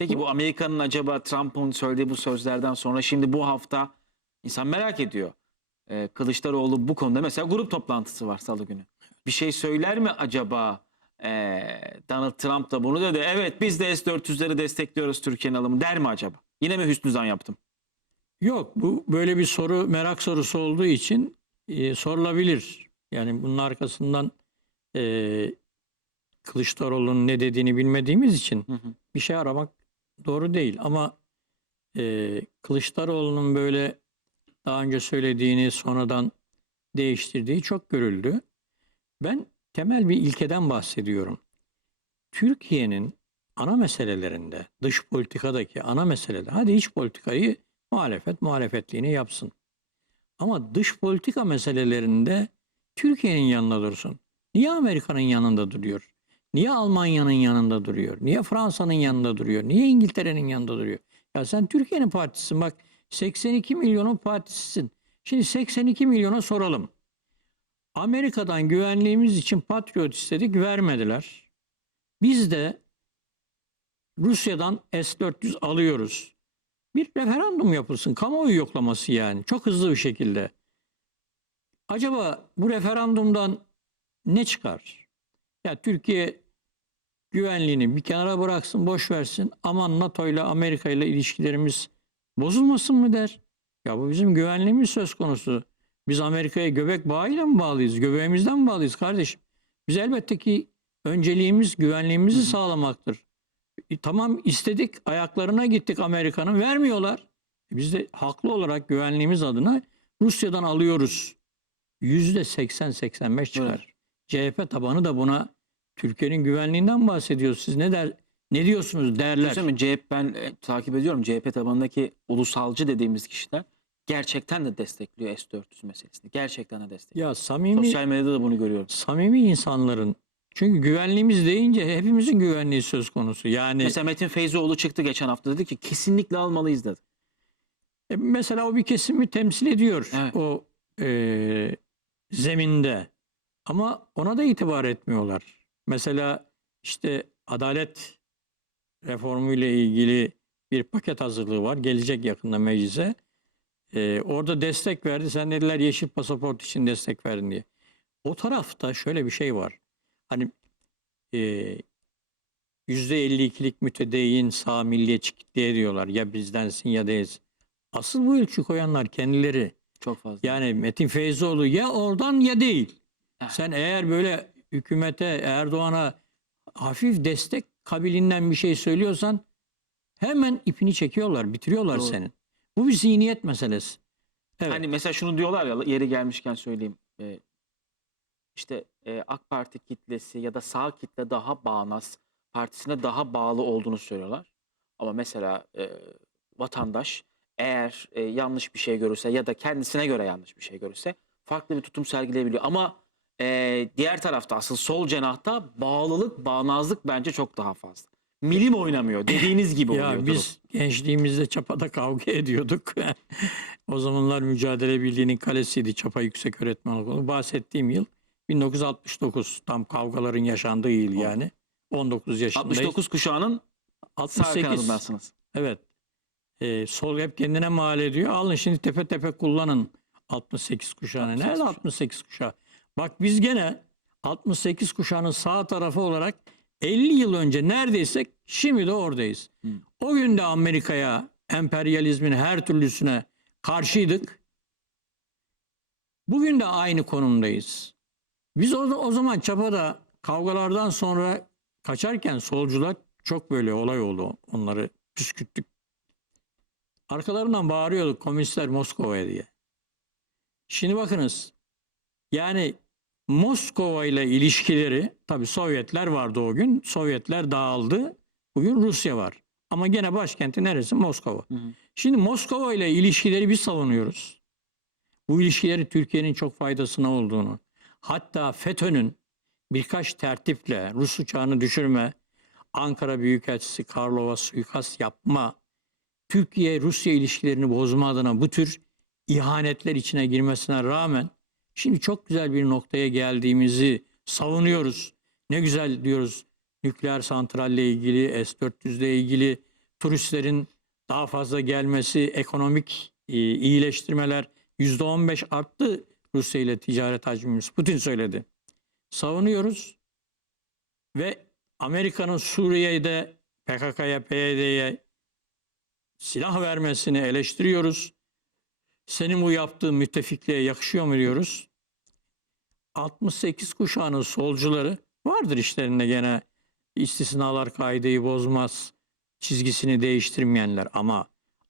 Peki bu Amerika'nın acaba Trump'ın söylediği bu sözlerden sonra şimdi bu hafta insan merak ediyor. Ee, Kılıçdaroğlu bu konuda mesela grup toplantısı var salı günü. Bir şey söyler mi acaba ee, Donald Trump da bunu dedi. Evet biz de S-400'leri destekliyoruz Türkiye'nin alımı der mi acaba? Yine mi hüsnü zan yaptım? Yok bu böyle bir soru merak sorusu olduğu için e, sorulabilir. Yani bunun arkasından e, Kılıçdaroğlu'nun ne dediğini bilmediğimiz için Hı hı. bir şey aramak doğru değil. Ama e, Kılıçdaroğlu'nun böyle daha önce söylediğini sonradan değiştirdiği çok görüldü. Ben temel bir ilkeden bahsediyorum. Türkiye'nin ana meselelerinde, dış politikadaki ana meseleler, hadi iç politikayı muhalefet muhalefetliğini yapsın. Ama dış politika meselelerinde Türkiye'nin yanında dursun. Niye Amerika'nın yanında duruyor? Niye Almanya'nın yanında duruyor? Niye Fransa'nın yanında duruyor? Niye İngiltere'nin yanında duruyor? Ya sen Türkiye'nin partisisin bak 82 milyonun partisisin. Şimdi 82 milyona soralım. Amerika'dan güvenliğimiz için Patriot istedik vermediler. Biz de Rusya'dan S-400 alıyoruz. Bir referandum yapılsın. Kamuoyu yoklaması yani. Çok hızlı bir şekilde. Acaba bu referandumdan ne çıkar? Ya Türkiye güvenliğini bir kenara bıraksın, boş versin. Aman NATO ile Amerika ile ilişkilerimiz bozulmasın mı der? Ya bu bizim güvenliğimiz söz konusu. Biz Amerika'ya göbek bağıyla mı bağlıyız? Göbeğimizden mi bağlıyız kardeşim? Biz elbette ki önceliğimiz güvenliğimizi Hı hı. sağlamaktır. E, tamam istedik, ayaklarına gittik Amerika'nın, vermiyorlar. E, biz de haklı olarak güvenliğimiz adına Rusya'dan alıyoruz. Yüzde 80-85 çıkar. CHP tabanı da buna Türkiye'nin güvenliğinden bahsediyor. Siz ne der ne diyorsunuz derler. Düşünsene? CHP ben e, takip ediyorum. CHP tabanındaki ulusalcı dediğimiz kişiler gerçekten de destekliyor S-400 meselesini. Gerçekten de destekliyor. Ya samimi Sosyal medyada da bunu görüyorum. samimi insanların çünkü güvenliğimiz deyince hepimizin güvenliği söz konusu. Yani Mesela Metin Feyzoğlu çıktı geçen hafta dedi ki kesinlikle almalıyız dedi. E, Mesela o bir kesimi temsil ediyor Evet. o e, zeminde. Ama ona da itibar etmiyorlar. Mesela işte adalet reformu ile ilgili bir paket hazırlığı var. Gelecek yakında meclise. E, orada destek verdi. Sen dediler yeşil pasaport için destek verdin diye. O tarafta şöyle bir şey var. Hani e, %52'lik mütedeyyin sağ milliyetçi diye diyorlar. Ya bizdensin ya değilsin. Asıl bu ölçü koyanlar kendileri. Çok fazla. Yani Metin Feyzoğlu ya oradan ya değil. Evet. Sen eğer böyle hükümete Erdoğan'a hafif destek kabilinden bir şey söylüyorsan hemen ipini çekiyorlar, bitiriyorlar Doğru. senin. Bu bir zihniyet meselesi. Evet. Hani mesela şunu diyorlar ya yeri gelmişken söyleyeyim. Ee, işte e, AK Parti kitlesi ya da sağ kitle daha bağnaz, partisine daha bağlı olduğunu söylüyorlar. Ama mesela e, vatandaş eğer e, yanlış bir şey görürse ya da kendisine göre yanlış bir şey görürse farklı bir tutum sergileyebiliyor. Ama e, diğer tarafta asıl sol cenahta bağlılık, bağnazlık bence çok daha fazla. Milim oynamıyor. Dediğiniz gibi oluyor. Ya durum. biz gençliğimizde Çapa'da kavga ediyorduk. o zamanlar Mücadele Birliği'nin kalesiydi Çapa Yüksek Öğretmen Okulu. Bahsettiğim yıl 1969 tam kavgaların yaşandığı yıl Oh. yani. 19 yaşındayız. 69 kuşağının sağ 68. kanadındasınız. Evet. Ee, sol hep kendine mal ediyor. Alın şimdi tepe tepe kullanın 68 kuşağını. 68 Nerede kuşağı? 68 kuşağı? Bak biz gene 68 kuşağının sağ tarafı olarak 50 yıl önce neredeysek şimdi de oradayız. Hı. O gün de Amerika'ya emperyalizmin her türlüsüne karşıydık. Bugün de aynı konumdayız. Biz o, o zaman Çapa'da kavgalardan sonra kaçarken solcular çok böyle olay oldu. Onları püskürttük. Arkalarından bağırıyorduk komünistler Moskova'ya diye. Şimdi bakınız yani Moskova ile ilişkileri tabi Sovyetler vardı o gün. Sovyetler dağıldı. Bugün Rusya var. Ama gene başkenti neresi? Moskova. Hı hı. Şimdi Moskova ile ilişkileri biz savunuyoruz. Bu ilişkilerin Türkiye'nin çok faydasına olduğunu. Hatta FETÖ'nün birkaç tertiple Rus uçağını düşürme, Ankara Büyükelçisi Karlova suikast yapma, Türkiye-Rusya ilişkilerini bozma adına bu tür ihanetler içine girmesine rağmen şimdi çok güzel bir noktaya geldiğimizi savunuyoruz. Ne güzel diyoruz nükleer santralle ilgili, S-400 ile ilgili turistlerin daha fazla gelmesi, ekonomik e, iyileştirmeler %15 arttı Rusya ile ticaret hacmimiz. Putin söyledi. Savunuyoruz ve Amerika'nın Suriye'de PKK'ya, PYD'ye silah vermesini eleştiriyoruz. Senin bu yaptığın müttefikliğe yakışıyor mu diyoruz. 68 kuşağının solcuları vardır işlerinde gene istisnalar kaideyi bozmaz çizgisini değiştirmeyenler ama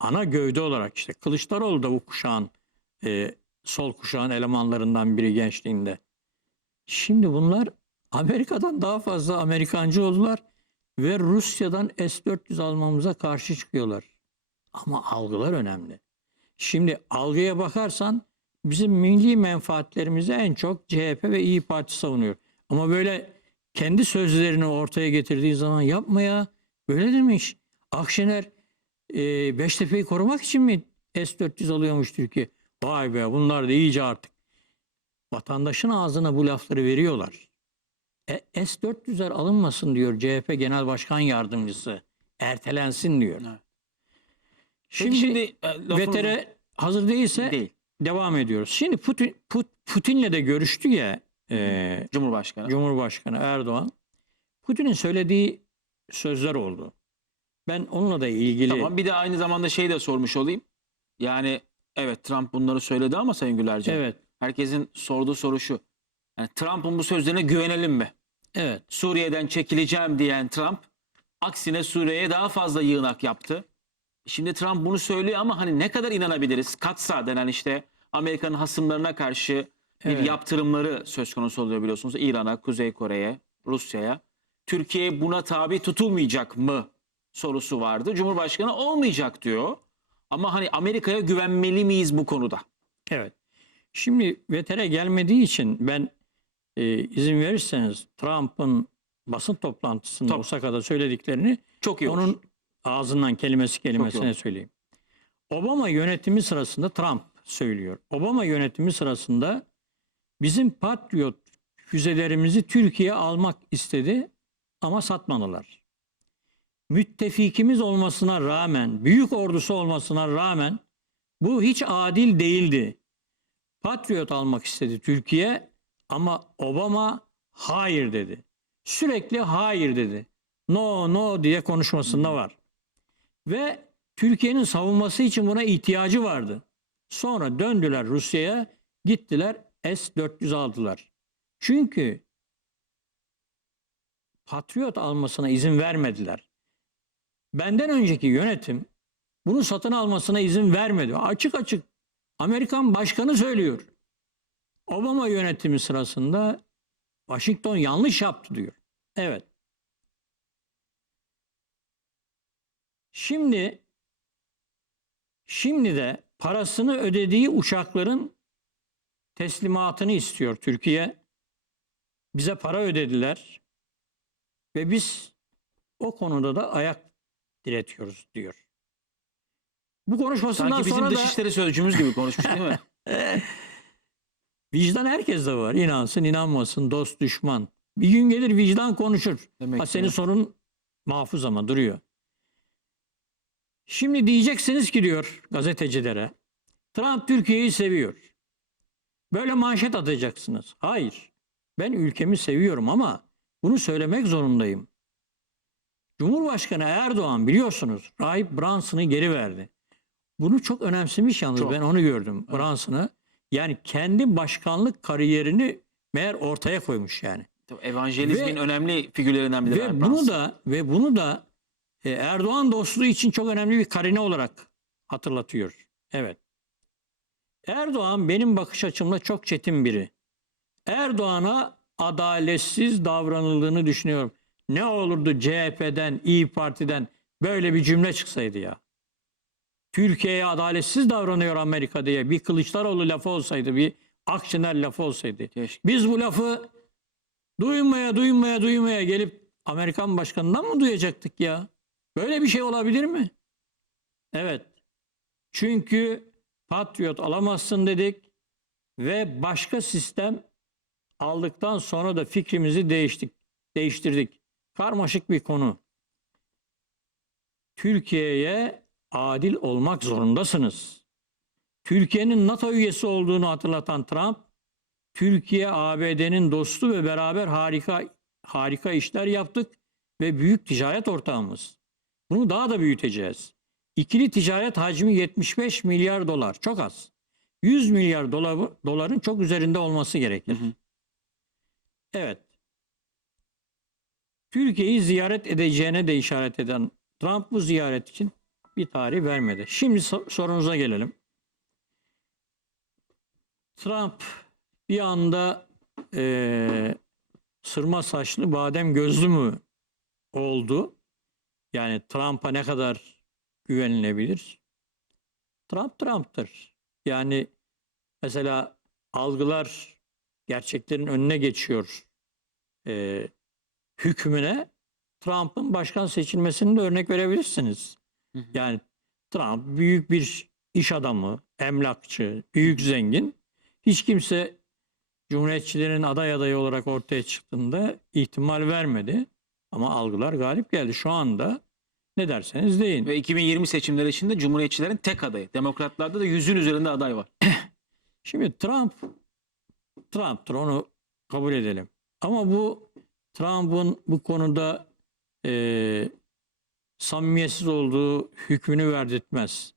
ana gövde olarak işte Kılıçdaroğlu da bu kuşağın e, sol kuşağın elemanlarından biri gençliğinde. Şimdi bunlar Amerika'dan daha fazla Amerikancı oldular ve Rusya'dan S-400 almamıza karşı çıkıyorlar. Ama algılar önemli. Şimdi algıya bakarsan bizim milli menfaatlerimizi en çok CHP ve İyi Parti savunuyor. Ama böyle kendi sözlerini ortaya getirdiği zaman yapma ya böyle demiş. Akşener e, Beştepe'yi korumak için mi S-400 alıyormuş Türkiye? Vay be bunlar da iyice artık. Vatandaşın ağzına bu lafları veriyorlar. E, S-400'ler alınmasın diyor CHP Genel Başkan Yardımcısı. Ertelensin diyor. Evet. Şimdi, Şimdi, e, vetere hazır değilse değil. Devam ediyoruz. Şimdi Putin Put- Putin'le de görüştü ya e, Cumhurbaşkanı. Cumhurbaşkanı Erdoğan. Putin'in söylediği sözler oldu. Ben onunla da ilgili Tamam bir de aynı zamanda şey de sormuş olayım. Yani evet Trump bunları söyledi ama Sayın Gülercan. evet Herkesin sorduğu soru şu. Yani Trump'ın bu sözlerine güvenelim mi? evet Suriye'den çekileceğim diyen Trump aksine Suriye'ye daha fazla yığınak yaptı. Şimdi Trump bunu söylüyor ama hani ne kadar inanabiliriz? Katsa denen işte Amerika'nın hasımlarına karşı bir Evet. yaptırımları söz konusu oluyor biliyorsunuz. İran'a, Kuzey Kore'ye, Rusya'ya. Türkiye buna tabi tutulmayacak mı sorusu vardı. Cumhurbaşkanı olmayacak diyor. Ama hani Amerika'ya güvenmeli miyiz bu konuda? evet. Şimdi vetere gelmediği için ben e, izin verirseniz Trump'ın basın toplantısında Tabii. Osaka'da söylediklerini Çok iyi olur. onun ağzından kelimesi kelimesine olur. söyleyeyim. Obama yönetimi sırasında Trump söylüyor. Obama yönetimi sırasında bizim Patriot füzelerimizi Türkiye almak istedi ama satmadılar. Müttefikimiz olmasına rağmen, büyük ordusu olmasına rağmen bu hiç adil değildi. Patriot almak istedi Türkiye ama Obama hayır dedi. Sürekli hayır dedi. No no diye konuşmasında var. Ve Türkiye'nin savunması için buna ihtiyacı vardı. Sonra döndüler Rusya'ya, gittiler S-400 aldılar. Çünkü Patriot almasına izin vermediler. Benden önceki yönetim bunu satın almasına izin vermedi. Açık açık Amerikan başkanı söylüyor. Obama yönetimi sırasında Washington yanlış yaptı diyor. Evet. Şimdi şimdi de parasını ödediği uçakların teslimatını istiyor Türkiye. Bize para ödediler ve biz o konuda da ayak diretiyoruz diyor. Bu konuşmasından Sanki bizim sonra da dışişleri sözcümüz gibi konuşmuş değil mi? vicdan herkeste var. İnansın inanmasın dost düşman. Bir gün gelir vicdan konuşur. Demek Ha, senin sorun mahfuz ama duruyor. Şimdi diyeceksiniz ki diyor gazetecilere. Trump Türkiye'yi seviyor. Böyle manşet atacaksınız. Hayır. Ben ülkemi seviyorum ama bunu söylemek zorundayım. Cumhurbaşkanı Erdoğan biliyorsunuz Rahip Branson'ı geri verdi. Bunu çok önemsemiş yalnız Çok. ben onu gördüm Branson'ı. Yani kendi başkanlık kariyerini meğer ortaya koymuş yani. Tabii Evangelizmin Ve- önemli figürlerinden biri. Ve bunu da ve bunu da e, Erdoğan dostluğu için çok önemli bir karine olarak hatırlatıyor. Evet. Erdoğan benim bakış açımla çok çetin biri. Erdoğan'a adaletsiz davranıldığını düşünüyorum. Ne olurdu CHP'den, İyi Parti'den böyle bir cümle çıksaydı ya. Türkiye'ye adaletsiz davranıyor Amerika diye bir Kılıçdaroğlu lafı olsaydı, bir Akşener lafı olsaydı. Keşke. Biz bu lafı duymaya duymaya duymaya gelip Amerikan başkanından mı duyacaktık ya? Böyle bir şey olabilir mi? Evet. Çünkü Patriot alamazsın dedik ve başka sistem aldıktan sonra da fikrimizi değiştik, değiştirdik. Karmaşık bir konu. Türkiye'ye adil olmak zorundasınız. Türkiye'nin NATO üyesi olduğunu hatırlatan Trump, Türkiye ABD'nin dostu ve beraber harika harika işler yaptık ve büyük ticaret ortağımız. Bunu daha da büyüteceğiz. İkili ticaret hacmi 75 milyar dolar. Çok az. 100 milyar dolar, doların çok üzerinde olması gerekir. Hı hı. Evet. Türkiye'yi ziyaret edeceğine de işaret eden Trump bu ziyaret için bir tarih vermedi. Şimdi so- sorunuza gelelim. Trump bir anda eee sırma saçlı badem gözlü mü oldu? Yani Trump'a ne kadar güvenilebilir? Trump Trump'tır. Yani mesela algılar gerçeklerin önüne geçiyor e, hükmüne Trump'ın başkan seçilmesini de örnek verebilirsiniz. Hı hı. Yani Trump büyük bir iş adamı, emlakçı, büyük zengin. Hiç kimse Cumhuriyetçilerin aday adayı olarak ortaya çıktığında ihtimal vermedi. Ama algılar galip geldi. Şu anda ne derseniz deyin. Ve 2020 seçimleri için de Cumhuriyetçilerin tek adayı. Demokratlarda da yüzün üzerinde aday var. Şimdi Trump Trump'tır onu kabul edelim. Ama bu Trump'ın bu konuda eee samimiyetsiz olduğu hükmünü verdirtmez.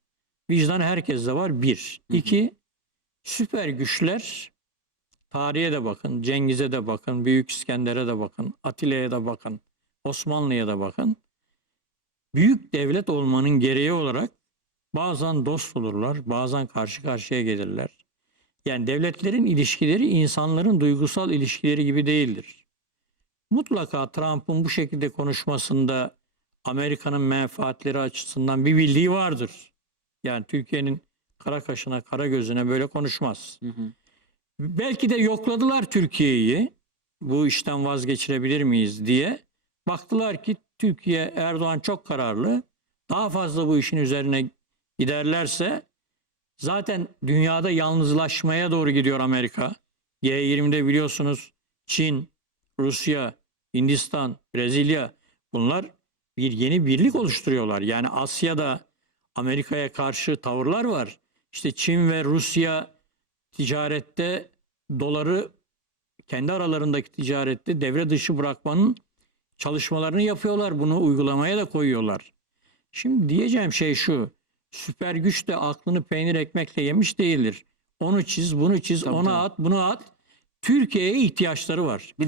Vicdan herkeste var bir. Hı hı. İki, süper güçler tarihe de bakın, Cengiz'e de bakın, Büyük İskender'e de bakın, Atilla'ya da bakın, Osmanlı'ya da bakın. Büyük devlet olmanın gereği olarak bazen dost olurlar, bazen karşı karşıya gelirler. Yani devletlerin ilişkileri insanların duygusal ilişkileri gibi değildir. Mutlaka Trump'ın bu şekilde konuşmasında Amerika'nın menfaatleri açısından bir bildiği vardır. Yani Türkiye'nin kara kaşına, kara gözüne böyle konuşmaz. Hı hı. Belki de yokladılar Türkiye'yi. Bu işten vazgeçirebilir miyiz diye. Baktılar ki Türkiye Erdoğan çok kararlı. Daha fazla bu işin üzerine giderlerse zaten dünyada yalnızlaşmaya doğru gidiyor Amerika. G20'de biliyorsunuz Çin, Rusya, Hindistan, Brezilya bunlar bir yeni birlik oluşturuyorlar. Yani Asya'da Amerika'ya karşı tavırlar var. İşte Çin ve Rusya ticarette doları kendi aralarındaki ticarette devre dışı bırakmanın çalışmalarını yapıyorlar. Bunu uygulamaya da koyuyorlar. Şimdi diyeceğim şey şu. Süper güç de aklını peynir ekmekle yemiş değildir. Onu çiz, bunu çiz, Tabii, ona tabii. at, bunu at. Türkiye'ye ihtiyaçları var. Bir de